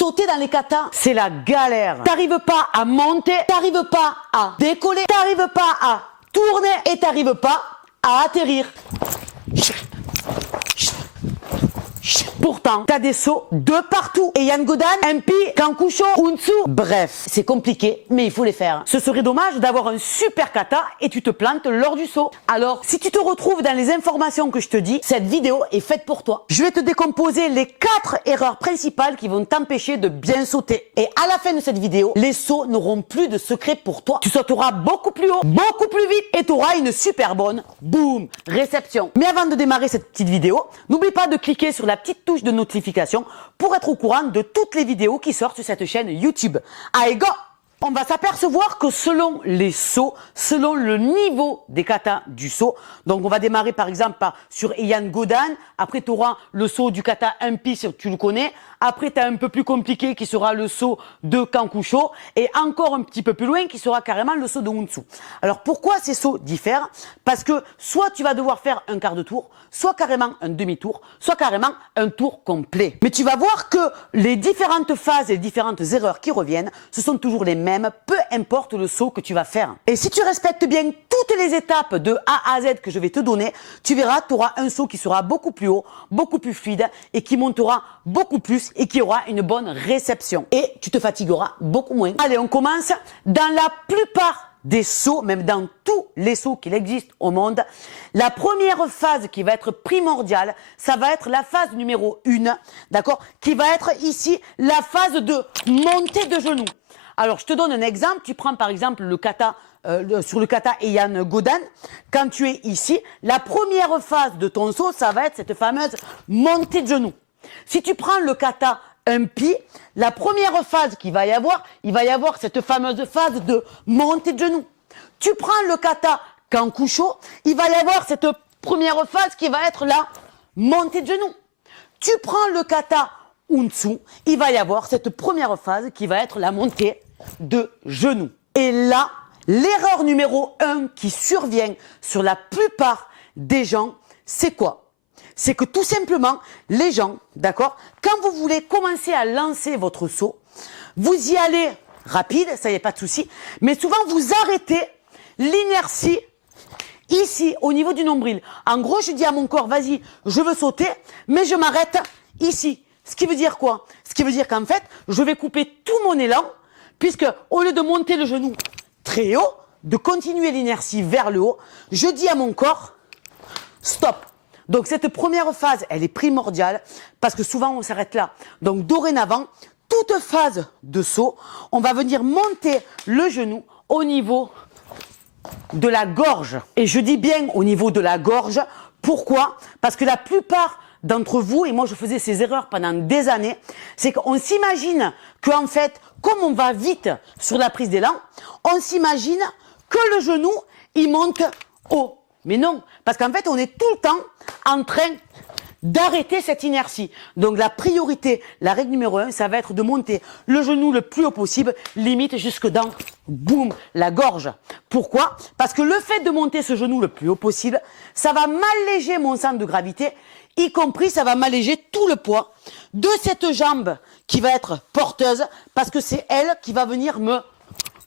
sauter dans les katas, c'est la galère. T'arrives pas à monter, t'arrives pas à décoller, t'arrives pas à tourner et t'arrives pas à atterrir. Pourtant, t'as des sauts de partout. Et Yann Godan, MP, Kankusho, Unsu. Bref, c'est compliqué, mais il faut les faire. Ce serait dommage d'avoir un super kata et tu te plantes lors du saut. Alors, si tu te retrouves dans les informations que je te dis, cette vidéo est faite pour toi. Je vais te décomposer les 4 erreurs principales qui vont t'empêcher de bien sauter. Et à la fin de cette vidéo, les sauts n'auront plus de secret pour toi. Tu sauteras beaucoup plus haut, beaucoup plus vite et tu auras une super bonne, boum, réception. Mais avant de démarrer cette petite vidéo, n'oublie pas de cliquer sur la petite touche de notification pour être au courant de toutes les vidéos qui sortent sur cette chaîne YouTube. Allez, go! On va s'apercevoir que selon les sauts, selon le niveau des katas du saut, donc on va démarrer par exemple sur Yann Godan, après tu auras le saut du kata MP, tu le connais, après tu as un peu plus compliqué qui sera le saut de Kankusho, et encore un petit peu plus loin qui sera carrément le saut de Unsu. Alors pourquoi ces sauts diffèrent? Parce que soit tu vas devoir faire un quart de tour, soit carrément un demi-tour, soit carrément un tour complet. Mais tu vas voir que les différentes phases et les différentes erreurs qui reviennent, ce sont toujours les mêmes, peu importe le saut que tu vas faire. Et si tu respectes bien toutes les étapes de A à Z que je vais te donner, tu verras, tu auras un saut qui sera beaucoup plus haut, beaucoup plus fluide et qui montera beaucoup plus et qui aura une bonne réception. Et tu te fatigueras beaucoup moins. Allez, on commence. Dans la plupart des sauts, même dans tous les sauts qu'il existe au monde, la première phase qui va être primordiale, ça va être la phase numéro 1, d'accord, qui va être ici la phase de montée de genoux. Alors, je te donne un exemple. Tu prends par exemple le kata, sur le kata Yann Godan. Quand tu es ici, la première phase de ton saut, ça va être cette fameuse montée de genoux. Si tu prends le kata MP, la première phase qu'il va y avoir, il va y avoir cette fameuse phase de montée de genoux. Tu prends le kata Kankusho, il va y avoir cette première phase qui va être la montée de genoux. Tu prends le kata Unsu, il va y avoir cette première phase qui va être la montée de genoux. Et là, l'erreur numéro 1 qui survient sur la plupart des gens, c'est quoi? C'est que tout simplement, les gens, d'accord, quand vous voulez commencer à lancer votre saut, vous y allez rapide, ça y est, pas de souci, mais souvent vous arrêtez l'inertie ici, au niveau du nombril. En gros, je dis à mon corps, vas-y, je veux sauter, mais je m'arrête ici. Ce qui veut dire quoi? Ce qui veut dire qu'en fait, je vais couper tout mon élan, puisque au lieu de monter le genou très haut, de continuer l'inertie vers le haut, je dis à mon corps, stop. Donc cette première phase, elle est primordiale, parce que souvent on s'arrête là. Donc dorénavant, toute phase de saut, on va venir monter le genou au niveau de la gorge. Et je dis bien au niveau de la gorge. Pourquoi? Parce que la plupart d'entre vous, et moi je faisais ces erreurs pendant des années, c'est qu'on s'imagine qu'en fait, comme on va vite sur la prise d'élan, on s'imagine que le genou, il monte haut. Mais non, parce qu'en fait, on est tout le temps en train d'arrêter cette inertie. Donc la priorité, la règle numéro 1, ça va être de monter le genou le plus haut possible, limite jusque dans, boum, la gorge. Pourquoi? Parce que le fait de monter ce genou le plus haut possible, ça va m'alléger mon centre de gravité, y compris ça va m'alléger tout le poids de cette jambe qui va être porteuse, parce que c'est elle qui va venir me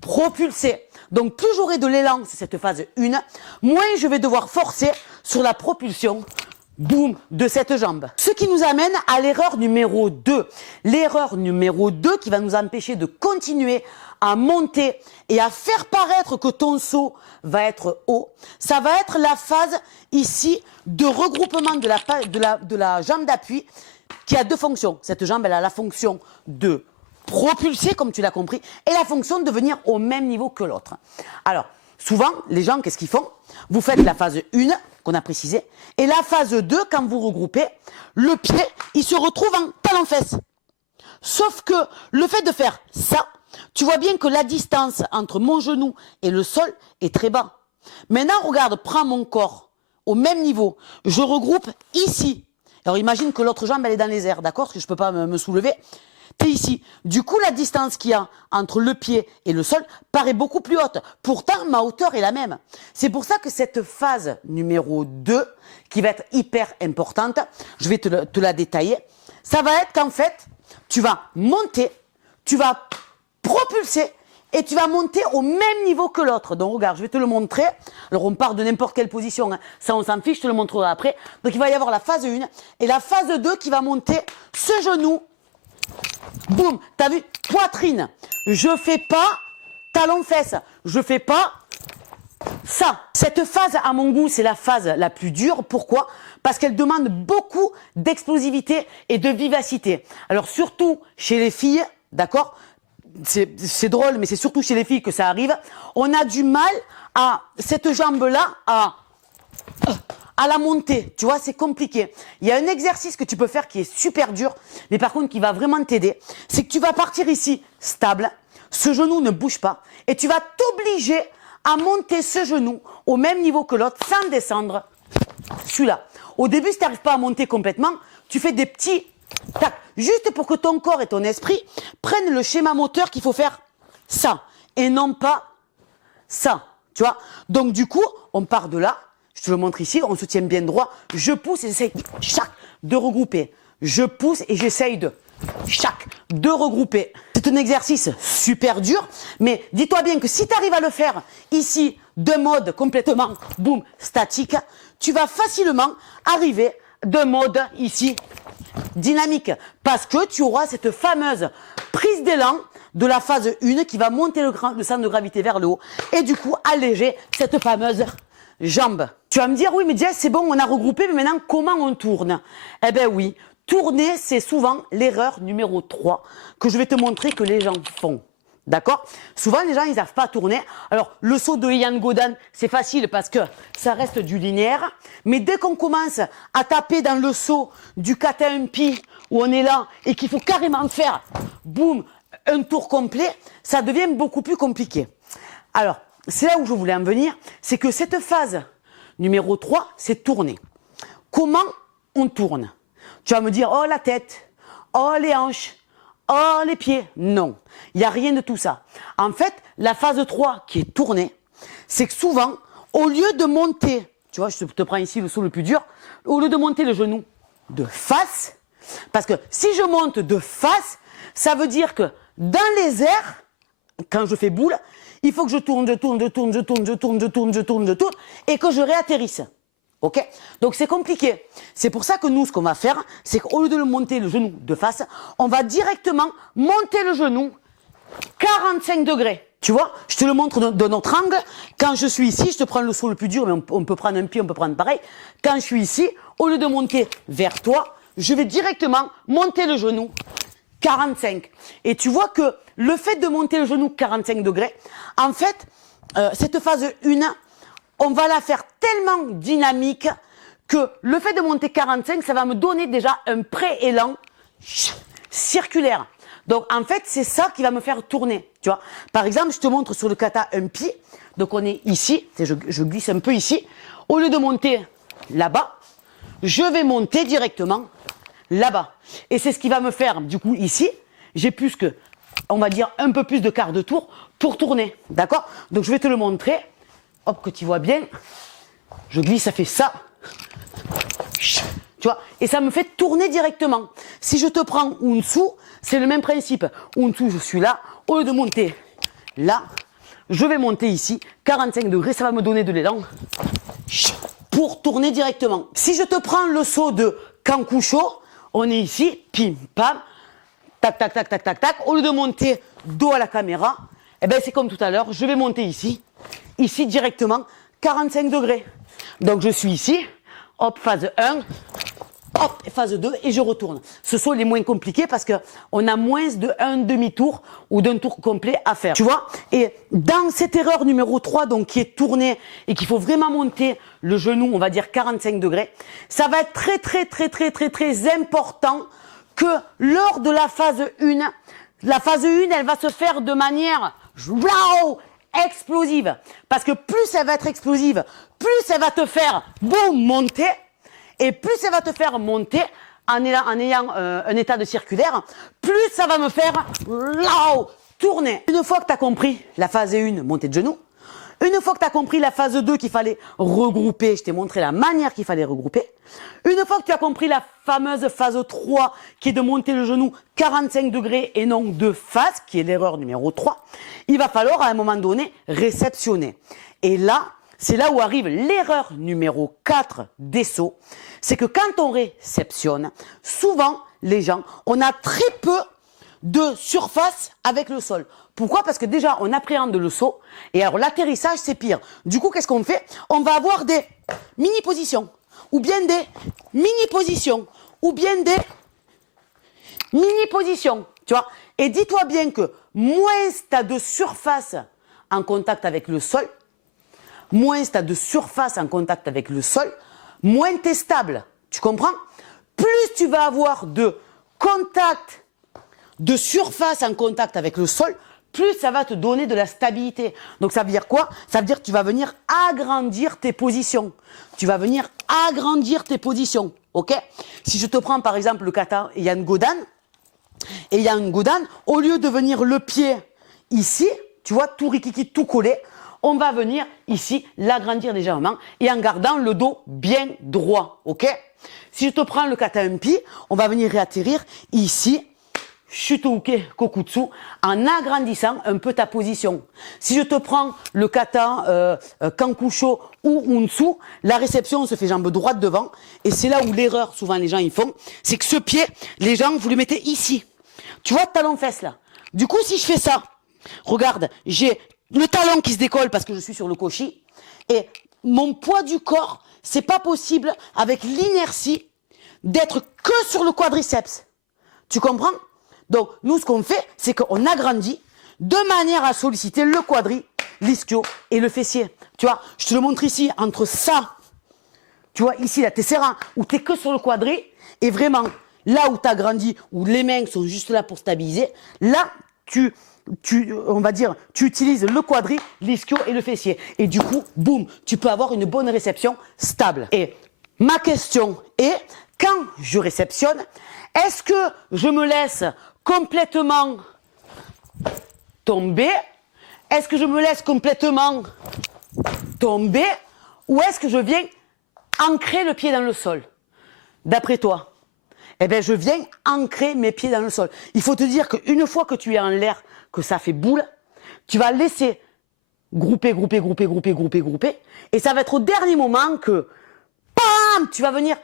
propulser. Donc plus j'aurai de l'élan, c'est cette phase 1, moins je vais devoir forcer sur la propulsion, boum, de cette jambe. Ce qui nous amène à l'erreur numéro 2. L'erreur numéro 2 qui va nous empêcher de continuer à monter et à faire paraître que ton saut va être haut, ça va être la phase ici de regroupement de la jambe d'appui qui a deux fonctions. Cette jambe, elle a la fonction de propulser, comme tu l'as compris, et la fonction de venir au même niveau que l'autre. Alors, souvent, les gens, qu'est-ce qu'ils font? Vous faites la phase 1, qu'on a précisé, et la phase 2, quand vous regroupez, le pied, il se retrouve en talon-fesse. Sauf que le fait de faire ça, tu vois bien que la distance entre mon genou et le sol est très bas. Maintenant, regarde, prends mon corps au même niveau, je regroupe ici. Alors, imagine que l'autre jambe, elle est dans les airs, d'accord? Parce que je ne peux pas me soulever. Tu es ici. Du coup, la distance qu'il y a entre le pied et le sol paraît beaucoup plus haute. Pourtant, ma hauteur est la même. C'est pour ça que cette phase numéro 2, qui va être hyper importante, je vais te la détailler, ça va être qu'en fait, tu vas monter, tu vas propulser et tu vas monter au même niveau que l'autre. Donc regarde, je vais te le montrer. Alors on part de n'importe quelle position, hein. Ça on s'en fiche, je te le montrerai après. Donc il va y avoir la phase 1 et la phase 2 qui va monter ce genou. Boum, t'as vu? Poitrine. Je fais pas talon-fesse. Je fais pas ça. Cette phase, à mon goût, c'est la phase la plus dure. Pourquoi? Parce qu'elle demande beaucoup d'explosivité et de vivacité. Alors surtout chez les filles, d'accord? C'est drôle, mais c'est surtout chez les filles que ça arrive. On a du mal à cette jambe-là à la monter. Tu vois, c'est compliqué. Il y a un exercice que tu peux faire qui est super dur, mais par contre qui va vraiment t'aider. C'est que tu vas partir ici stable, ce genou ne bouge pas, et tu vas t'obliger à monter ce genou au même niveau que l'autre sans descendre celui-là. Au début, si tu n'arrives pas à monter complètement, tu fais des petits tac, juste pour que ton corps et ton esprit prennent le schéma moteur qu'il faut faire ça, et non pas ça, tu vois. Donc du coup, on part de là, je te le montre ici, on se tient bien droit, je pousse et j'essaye de regrouper. Je pousse et j'essaye de regrouper. C'est un exercice super dur, mais dis-toi bien que si tu arrives à le faire ici, de mode complètement, boum, statique, tu vas facilement arriver de mode ici, dynamique. Parce que tu auras cette fameuse prise d'élan de la phase 1 qui va monter le centre de gravité vers le haut et du coup alléger cette fameuse jambe. Tu vas me dire, oui mais Jess, c'est bon, on a regroupé, mais maintenant comment on tourne? Eh bien oui, tourner c'est souvent l'erreur numéro 3 que je vais te montrer que les gens font. D'accord? Souvent les gens ils savent pas tourner. Alors le saut de Yann Godan c'est facile parce que ça reste du linéaire. Mais dès qu'on commence à taper dans le saut du kata umpi où on est là et qu'il faut carrément faire boum un tour complet, ça devient beaucoup plus compliqué. Alors c'est là où je voulais en venir, c'est que cette phase numéro 3 c'est tourner. Comment on tourne? Tu vas me dire oh la tête, oh les hanches, oh les pieds. Non, il n'y a rien de tout ça. En fait, la phase 3 qui est tournée, c'est que souvent, au lieu de monter, tu vois, je te prends ici le saut le plus dur, au lieu de monter le genou de face, parce que si je monte de face, ça veut dire que dans les airs, quand je fais boule, il faut que je tourne, et que je réatterrisse. Ok? Donc c'est compliqué. C'est pour ça que nous, ce qu'on va faire, c'est qu'au lieu de le monter le genou de face, on va directement monter le genou 45 degrés. Tu vois? Je te le montre de notre angle. Quand je suis ici, je te prends le saut le plus dur, mais on peut prendre un pied, on peut prendre pareil. Quand je suis ici, au lieu de monter vers toi, je vais directement monter le genou 45. Et tu vois que le fait de monter le genou 45 degrés, en fait, cette phase 1, on va la faire tellement dynamique que le fait de monter 45, ça va me donner déjà un pré-élan circulaire. Donc en fait, c'est ça qui va me faire tourner. Tu vois. Par exemple, je te montre sur le kata umpi. Donc on est ici, je glisse un peu ici. Au lieu de monter là-bas, je vais monter directement là-bas. Et c'est ce qui va me faire, du coup, ici, j'ai plus que, on va dire, un peu plus de quart de tour pour tourner. D'accord? Donc je vais te le montrer. Hop, que tu vois bien, je glisse, ça fait ça. Tu vois, et ça me fait tourner directement. Si je te prends Unsu, c'est le même principe. Unsu, je suis là, au lieu de monter là, je vais monter ici, 45 degrés, ça va me donner de l'élan pour tourner directement. Si je te prends le saut de Kankusho, on est ici, pim, pam, tac, tac, tac, tac, tac, tac. Au lieu de monter dos à la caméra, eh ben c'est comme tout à l'heure, je vais monter ici directement 45 degrés. Donc je suis ici, hop, phase 1, hop, phase 2 et je retourne. Ce sont les moins compliqués parce qu'on a moins d'un demi-tour ou d'un tour complet à faire. Tu vois? Et dans cette erreur numéro 3, donc qui est tournée et qu'il faut vraiment monter le genou, on va dire 45 degrés, ça va être très important que lors de la phase 1, elle va se faire de manière explosive. Parce que plus elle va être explosive, plus elle va te faire boum monter, et plus elle va te faire monter en ayant un état de circulaire, plus ça va me faire tourner. Une fois que tu as compris la phase 1, montée de genou, Une fois que tu as compris la phase 2 qu'il fallait regrouper, je t'ai montré la manière qu'il fallait regrouper. Une fois que tu as compris la fameuse phase 3 qui est de monter le genou 45 degrés et non de face, qui est l'erreur numéro 3, il va falloir à un moment donné réceptionner. Et là, c'est là où arrive l'erreur numéro 4 des sauts. C'est que quand on réceptionne, souvent les gens, on a très peu de surface avec le sol. Pourquoi? Parce que déjà, on appréhende le saut. Et alors, l'atterrissage, c'est pire. Du coup, qu'est-ce qu'on fait? On va avoir des mini-positions. Ou bien des mini-positions. Ou bien des mini-positions. Tu vois? Et dis-toi bien que moins tu as de surface en contact avec le sol, moins tu as de surface en contact avec le sol, moins tu es stable. Tu comprends? Plus tu vas avoir de contact, de surface en contact avec le sol, plus ça va te donner de la stabilité. Donc ça veut dire quoi? Ça veut dire que tu vas venir agrandir tes positions. Tu vas venir agrandir tes positions. Ok? Si je te prends par exemple le kata Yann Godan, et Yann Godan, au lieu de venir le pied ici, tu vois, tout rikiki, tout collé, on va venir ici l'agrandir légèrement et en gardant le dos bien droit. Ok? Si je te prends le kata Umpi, on va venir réatterrir ici. Shutoke Kokutsu, en agrandissant un peu ta position. Si je te prends le kata Kankusho ou Unsu, la réception se fait jambe droite devant. Et c'est là où l'erreur, souvent les gens y font, c'est que ce pied, les gens, vous le mettez ici. Tu vois, talon-fesse là. Du coup, si je fais ça, regarde, j'ai le talon qui se décolle parce que je suis sur le koshi. Et mon poids du corps, c'est pas possible avec l'inertie d'être que sur le quadriceps. Tu comprends? Donc, nous, ce qu'on fait, c'est qu'on agrandit de manière à solliciter le quadri, l'ischio et le fessier. Tu vois, je te le montre ici, entre ça, tu vois, ici, là, t'es serrant, où t'es que sur le quadri, et vraiment, là où t'as grandi, où les mains sont juste là pour stabiliser, là, on va dire, tu utilises le quadri, l'ischio et le fessier. Et du coup, boum, tu peux avoir une bonne réception stable. Et ma question est, quand je réceptionne, est-ce que je me laisse complètement tomber? Est-ce que je me laisse complètement tomber? Ou est-ce que je viens ancrer le pied dans le sol? D'après toi? Eh bien, je viens ancrer mes pieds dans le sol. Il faut te dire qu'une fois que tu es en l'air, que ça fait boule, tu vas laisser grouper, grouper, grouper, grouper, grouper, grouper. Et ça va être au dernier moment que, bam, tu vas venir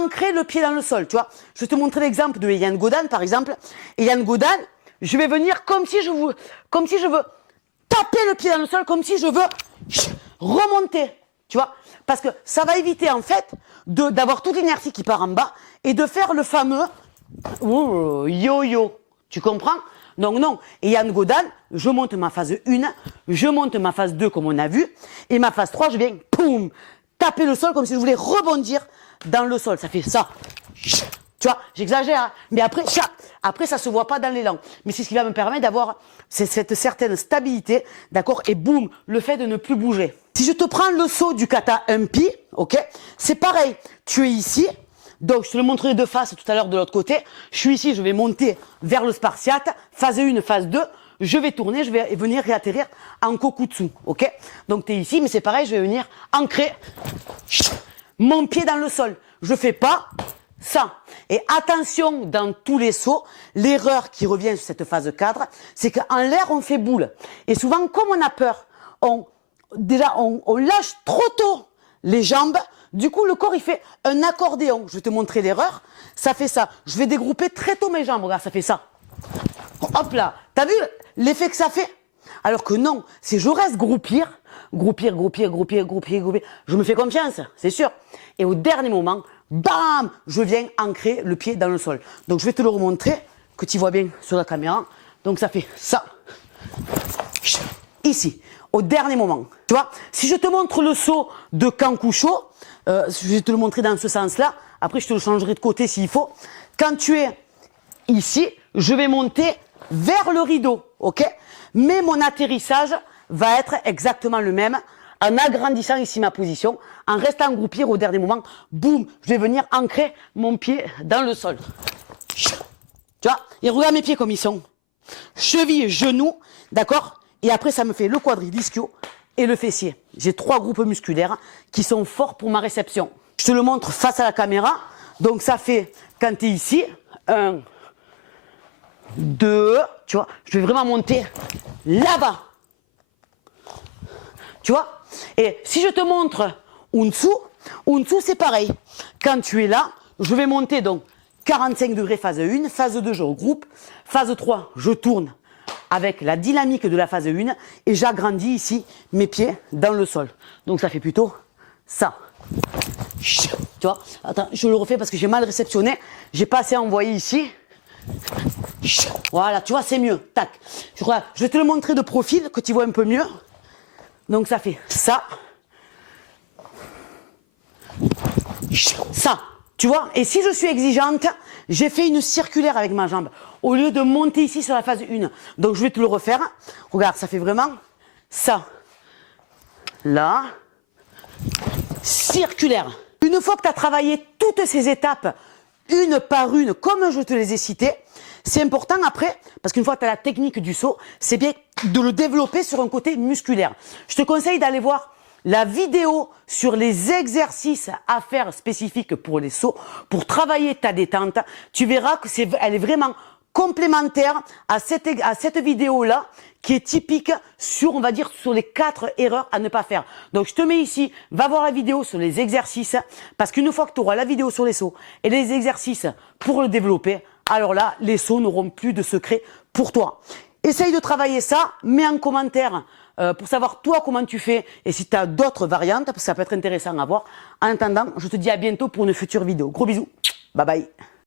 ancrer le pied dans le sol, tu vois. Je vais te montrer l'exemple de Yann Godan, par exemple. Et Yann Godan, je vais venir comme si je veux taper le pied dans le sol, comme si je veux remonter, tu vois. Parce que ça va éviter, en fait, d'avoir toute l'inertie qui part en bas et de faire le fameux yo-yo. Tu comprends? Donc non. Et Yann Godan, je monte ma phase 1, je monte ma phase 2 comme on a vu, et ma phase 3, je viens, poum, taper le sol comme si je voulais rebondir dans le sol. Ça fait ça. Tu vois, j'exagère, hein, mais après, ça se voit pas dans l'élan. Mais c'est ce qui va me permettre d'avoir cette certaine stabilité, d'accord? Et boum, le fait de ne plus bouger. Si je te prends le saut du kata Umpi, ok? C'est pareil. Tu es ici. Donc, je te le montrerai de face tout à l'heure de l'autre côté. Je suis ici, je vais monter vers le spartiate. Phase 1, phase 2. Je vais tourner, je vais venir réatterrir en kokutsu, ok? Donc, tu es ici, mais c'est pareil, je vais venir ancrer mon pied dans le sol. Je fais pas ça. Et attention, dans tous les sauts, l'erreur qui revient sur cette phase cadre, c'est qu'en l'air, on fait boule. Et souvent, comme on a peur, on lâche trop tôt les jambes. Du coup, le corps, il fait un accordéon. Je vais te montrer l'erreur. Ça fait ça. Je vais dégrouper très tôt mes jambes. Regarde, ça fait ça. Hop là. T'as vu l'effet que ça fait? Alors que non, c'est je reste groupir. Groupir. Je me fais confiance, c'est sûr. Et au dernier moment, bam, je viens ancrer le pied dans le sol. Donc je vais te le remontrer, que tu vois bien sur la caméra. Donc ça fait ça. Ici, au dernier moment. Tu vois, si je te montre le saut de Kankusho, je vais te le montrer dans ce sens-là. Après, je te le changerai de côté s'il faut. Quand tu es ici, je vais monter vers le rideau, ok? Mais mon atterrissage va être exactement le même, en agrandissant ici ma position, en restant groupir au dernier moment, boum, je vais venir ancrer mon pied dans le sol. Tu vois? Et regarde mes pieds comme ils sont. Cheville, genou, d'accord? Et après, ça me fait le quadri, l'ischio et le fessier. J'ai 3 groupes musculaires qui sont forts pour ma réception. Je te le montre face à la caméra. Donc ça fait, quand tu es ici, 1, 2, tu vois, je vais vraiment monter là-bas. Tu vois? Et si je te montre Unsu c'est pareil. Quand tu es là, je vais monter donc 45 degrés phase 1, phase 2 je regroupe, phase 3 je tourne avec la dynamique de la phase 1 et j'agrandis ici mes pieds dans le sol. Donc ça fait plutôt ça. Tu vois? Attends, je le refais parce que j'ai mal réceptionné, j'ai pas assez envoyé ici. Voilà, tu vois, c'est mieux. Tac. Je vais te le montrer de profil, que tu vois un peu mieux. Donc ça fait ça. Ça. Tu vois? Et si je suis exigeante, j'ai fait une circulaire avec ma jambe. Au lieu de monter ici sur la phase 1. Donc je vais te le refaire. Regarde, ça fait vraiment ça. Là. Circulaire. Une fois que tu as travaillé toutes ces étapes, une par une, comme je te les ai citées, c'est important après, parce qu'une fois que tu as la technique du saut, c'est bien de le développer sur un côté musculaire. Je te conseille d'aller voir la vidéo sur les exercices à faire spécifiques pour les sauts, pour travailler ta détente. Tu verras que elle est vraiment complémentaire à cette vidéo-là, qui est typique sur, on va dire, sur les 4 erreurs à ne pas faire. Donc, je te mets ici, va voir la vidéo sur les exercices, parce qu'une fois que tu auras la vidéo sur les sauts et les exercices pour le développer, alors là, les sauts n'auront plus de secret pour toi. Essaye de travailler ça, mets en commentaire pour savoir toi comment tu fais et si tu as d'autres variantes, parce que ça peut être intéressant à voir. En attendant, je te dis à bientôt pour une future vidéo. Gros bisous, bye bye.